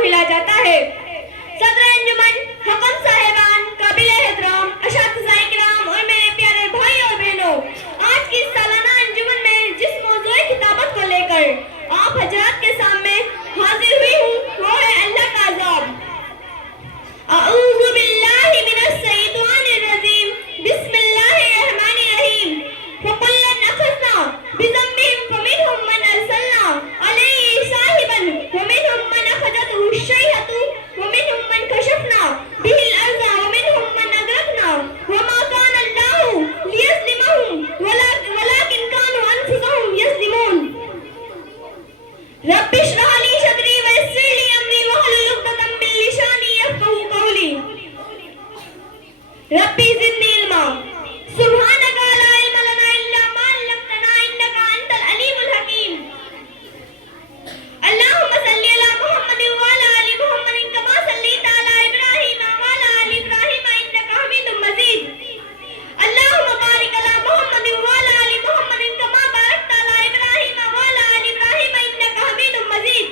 को हिलाया जाता है। सदर अंजुमन, हकम साहिबान, काबिल एहतराम, अशातिज़ाए किराम और मेरे प्यारे भाई और बहनों, आज की सालाना अंजुमन में जिस मौज़ूए खिताबत को लेकर आप हजरात के सामने हाजिर हुई हूँ वो है अल्लाह का अज़ाब। अऊज़ु बिल्लाहि मिनश शैतानिर रजीम, बिस्मिल्लाहिर रहमानिर रहीम। फकुल्लन अखज़ना बिज़म्बिहिम फमिनहुम मन अरसलना अलैहि साहिबन वमिनहुम मन अखज़तहु अश-शैअतु वमिनहुम मन कशफना बिहिल अर्ज़ वमिनहुम मन अगरकना वमा काना अल्लाहु लियज़लिमहुम वलाकिन कानू अनफुसहुम यज़लिमून। रब्बि इश्रह ली सदरी वयस्सिर ली अमरी वहलुल उक़दतम मिन लिसानी यफ़क़हू क़ौली। रब्बि ज़िदनी इल्मा। सुब्हानका ला इल्मा लना इल्ला मा अल्लमतना इन्नका अंतल अलीमुल हकीम। अल्लाहुम्मा सल्लि अला मुहम्मदिन व अला आलि मुहम्मदिन कमा सल्लैता अला इब्राहीम व अला आलि इब्राहीम इन्नका हमीदुम मजीद। अल्लाहुम्मा बारिक अला मुहम्मदिन व अला आलि मुहम्मदिन कमा बारकता अला इब्राहीम व अला आलि इब्राहीम इन्नका हमीदुम मजीद।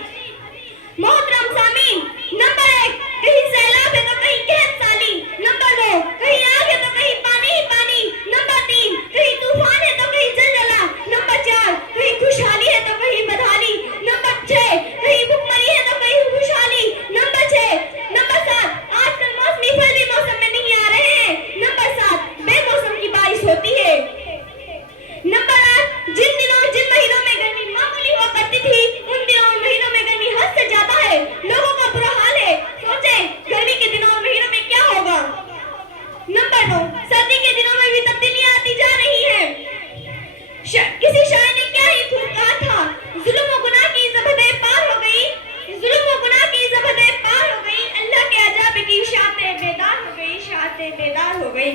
मोहतरम सामीन, नंबर 1, कहीं सैलाब है तो कहीं कहत साली। नंबर 2, कहीं आग है तो कहीं पानी ही पानी। नंबर 3, कहीं तूफान है तो कहीं जलजला। नंबर 4, कहीं खुशहाली है तो कहीं बदहाली। नंबर 6, कहीं भुखमरी है तो कहीं खुशहाली। नंबर 7, आजकल मौसमी फल भी मौसम में नहीं आ रहे हैं। नंबर 7, बेमौसम की बारिश होती है। नंबर 8, जिन दिनों जिन महीनों में गर्मी मामूली हुआ करती थी उन दिनों और महीनों में गर्मी हद से ज्यादा है। लोगों का बुरा हाल है। सोचें गर्मी के दिनों और महीनों में क्या होगा। नंबर 9, सर्दी के दिनों में भी तब्दीलियां आती जा रही हैं। किसी शायर ने क्या ही खूब कहा था, जुल्म और गुनाह की ज़बहदें पार हो गई, जुल्म और गुनाह की ज़बहदें पार हो गई, अल्लाह के अजाब की शातें बेदार हो गई, शातें बेदार हो गई।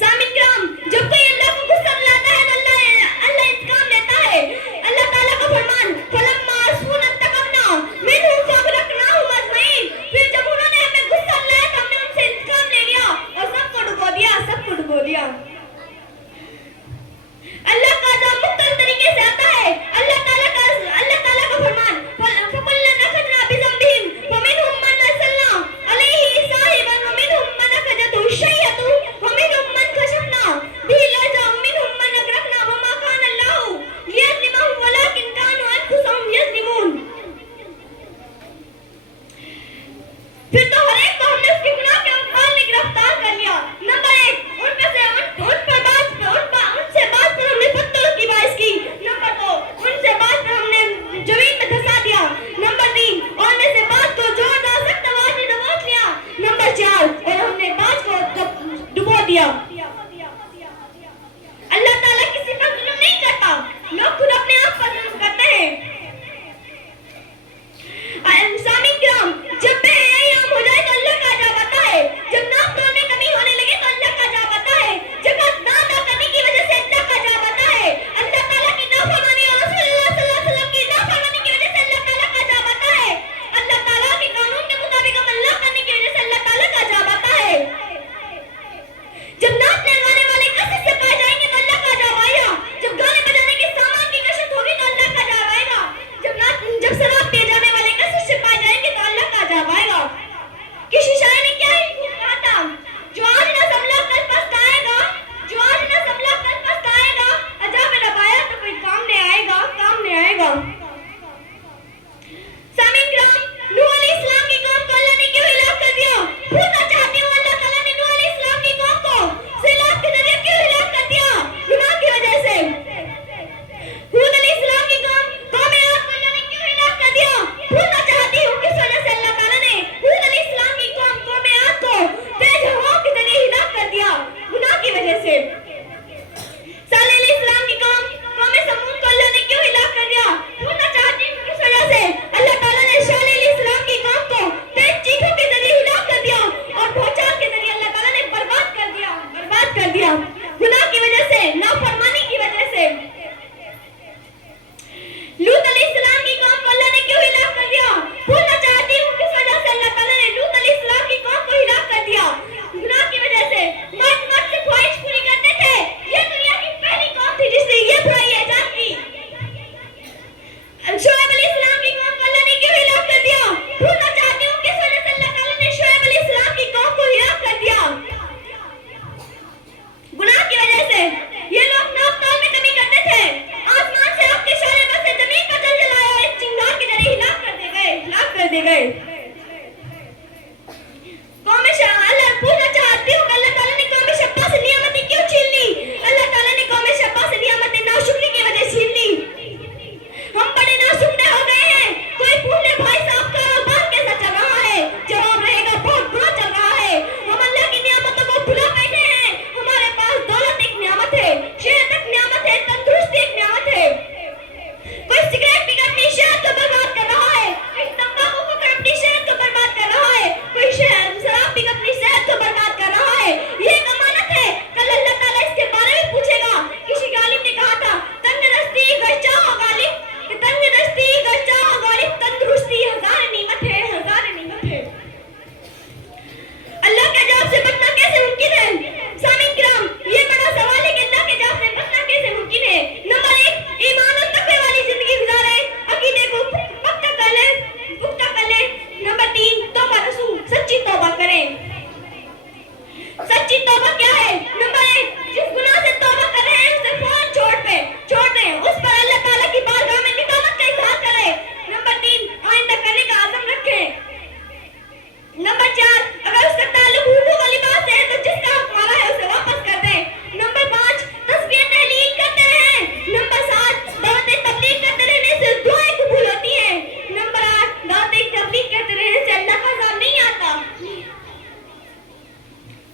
सामिन किराम, जब कोई अल्लाह को गुस्सा दिलाता है तो अल्लाह इंतकाम लेता है। अल्लाह ताला का फरमान, फलम्मा असफूना इंतक़मना मिनहुम फअग़रक़नाहुम अजमईन। फिर जब उन्होंने हमें गुस्सा दिलाया तो हमने उनसे इंतकाम ले लिया और सबको डुबो दिया। अल्लाह का अज़ाब मुख्तलिफ तरीके से आता है। अल्लाह ताला का फरमान, फकुल्लन अखज़ना बिज़म्बिहिम फमिनहुम मन अरसलना अलैहि साहिबन वमिनहुम मन अखज़तहु अश-शैअतु वमिनहुम मन कशफना बिहिल अर्ज़ वमिनहुम मन अगरकना वमा काना अल्लाहु लियज़लिमहुम वलाकिन कानू अनफुसहुम यज़लिमून। फिर तो हर एक को हमने उसके गुनाह के अवकाल में गिरफ्तार कर लिया। नंबर 1, उनसे बात पर हमने पत्थरों की बारिश की। नंबर 2, उनसे बात पर हमने जमीन में धंसा दिया। नंबर 3, औरने से बात को जोरदार सख्त आवाज में दबोच लिया। नंबर 4, और हमने बात को डुबो दिया। अल्लाह ताला किसी पर जुल्म नहीं करता, लोग खुद अपने आप पर जुल्म करते हैं। सामीन किराम, जब बेहयाम हो जाए तो अल्लाह का अज़ाब आता है। जब नाम तोड़ने में कमी होने लगे तो अल्लाह का अज़ाब आता है। ज़कात ना अदा करने की वजह से अल्लाह का अज़ाब आता है। अल्लाह ताला की नाफरमानी और रसूलुल्लाह सल्लल्लाहु अलैहि वसल्लम की नाफरमानी की वजह से अल्लाह ताला का अज़ाब आता है। अल्लाह ताला के कानून के मुताबिक अमल ना करने की वजह से अल्लाह ताला का अज़ाब आता है। जब नाच लगाने वाले कसरत से पाए जाएंगे तो अल्लाह का अज़ाब आएगा। जब गाने बजाने के सामान की कसरत होगी तो अल्लाह का अज़ाब आएगा। जब शराब पिए जाने वाले कसरत से पाए जाएंगे तो अल्लाह का अज़ाब आएगा। किसी शायर ने क्या ही कहा था, जो आज न संभला कल पछताएगा, जो आज न संभला कल पछताएगा, अज़ाब रब आया तो कोई काम नहीं आएगा। सामीन किराम, नूह अलैहिस्सलाम की कौम को अल्लाह ने क्यों हिलाक कर दिया? पूछना चाहती हूँ, अल्लाह ताला ने नूह अलैहिस्सलाम की कौम को सैलाब के जरिए क्यों हिलाक कर दिया? गुनाह की वजह से। हूद अलैहिस्सलाम की कौम आद को अल्लाह ने क्यों हिलाक कर दिया? दिए गए। कौम शाह अल्लाह पूछना चाहती हूँ कि अल्लाह ताला ने कौम शब्बा से नियामतें क्यों छीन ली? अल्लाह ताला ने कौम शब्बा से नियामतें नाशुक्री की वजह से छीन ली। हम बड़े नाशुक्र हो गए हैं। कोई पूछे भाई साहब कारोबार कैसा चल रहा है? जवाब रहेगा बहुत बुरा चल रहा है। हम अल्लाह की नियामतों को भुला बैठे हैं। हमारे पास दौलत एक नियामत है, सेहत एक नियामत है, तंदुरुस्ती एक नियामत है। कोई सिगरेट पीकर अपनी सेहत को बर्बाद कर रहा है, कोई तंबाकू पीकर अपनी सेहत को बर्बाद कर रहा है, कोई शराब पीकर अपनी सेहत को बर्बाद कर रहा है। ये एक अमानत है, कल अल्लाह ताला इसके बारे में पूछेगा। किसी गालिब ने कहा था, तंदुरुस्ती घर चाहो गालिब, कि तंदुरुस्ती घर चाहो गालिब, तंदुरुस्ती हजार नेमत है, हजार नेमत है। अल्लाह के अज़ाब से बचना कैसे मुमकिन है? सामीन किराम, ये बड़ा सवाल है कि अल्लाह के अज़ाब से बचना कैसे मुमकिन है। नंबर 1, ईमान और तक़वे वाली जिंदगी गुजारे, अकीदे को पक्का कर ले, पुख्ता कर ले। नंबर 3, तौबा रसूल, सच्ची तौबा करें। सच्ची तौबा क्या है? नंबर 1, जिस गुनाह से तौबा कर रहे हैं उसे फौरन छोड़ दें, उस पर अल्लाह ताला की बारगाह में निदामत का इज़हार करें। नंबर 3, आइंदा करने का आज़म रखें। नंबर 4, अगर उसका ताल्लुक हुकूक वाली बात से है तो जिसका हक मारा है उसे वापस कर दें। नंबर 5, तस्बीह तहलील करते रहें। नंबर 7, दावत तबलीग करते रहने से दुआएं कबूल होती हैं। नंबर 8, दावत तबलीग करते रहने से अल्लाह का अज़ाब नहीं आता।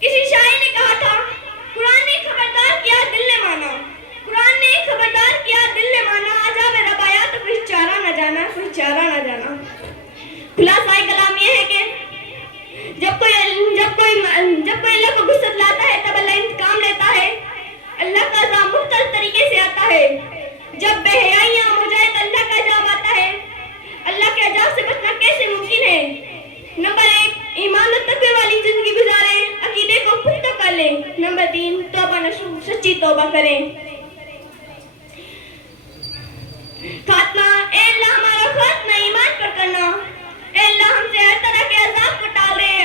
किसी शायर ने कहा था, कुरान ने खबरदार किया दिल ने माना, कुरान ने खबरदार किया दिल ने माना, अज़ाब रब आया तो कोई चारा न जाना, कोई चारा न जाना। खुलासा कलाम ये है कि जब कोई अल्लाह को गुस्सा लाता है तब अल्लाह इंतकाम लेता है। अल्लाह का अज़ाब मुख्तलिफ तरीके से आता है। जब बेहयाई आम हो जाए तो अल्लाह का अज़ाब आता है। अल्लाह के अज़ाब से बचना कैसे मुमकिन है? नंबर 1, ईमान और तक़वे वाली जिंदगी गुजारे, अकीदे को पुख्ता कर ले। नंबर 3, तौबा नसूह, सच्ची तौबा करें। खात्मा, ए अल्लाह हमारा खात्मा ईमान पर करना। ए अल्लाह हमसे हर तरह के अज़ाब को टाल दे।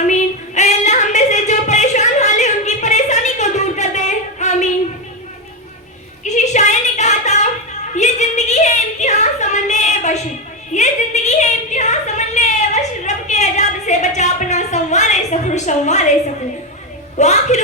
आमीन। ए अल्लाह हम में से जो परेशान हाल है उनकी परेशानी को दूर कर दे। आमीन। किसी शायर ने कहा था, ये जिंदगी है इम्तिहान समझ ले बश, ये जिंदगी है इम्तिहान समझ ले बश, रब के अज़ाब से बचा अपना संवारे सफर, संवारे सफर। वाखिर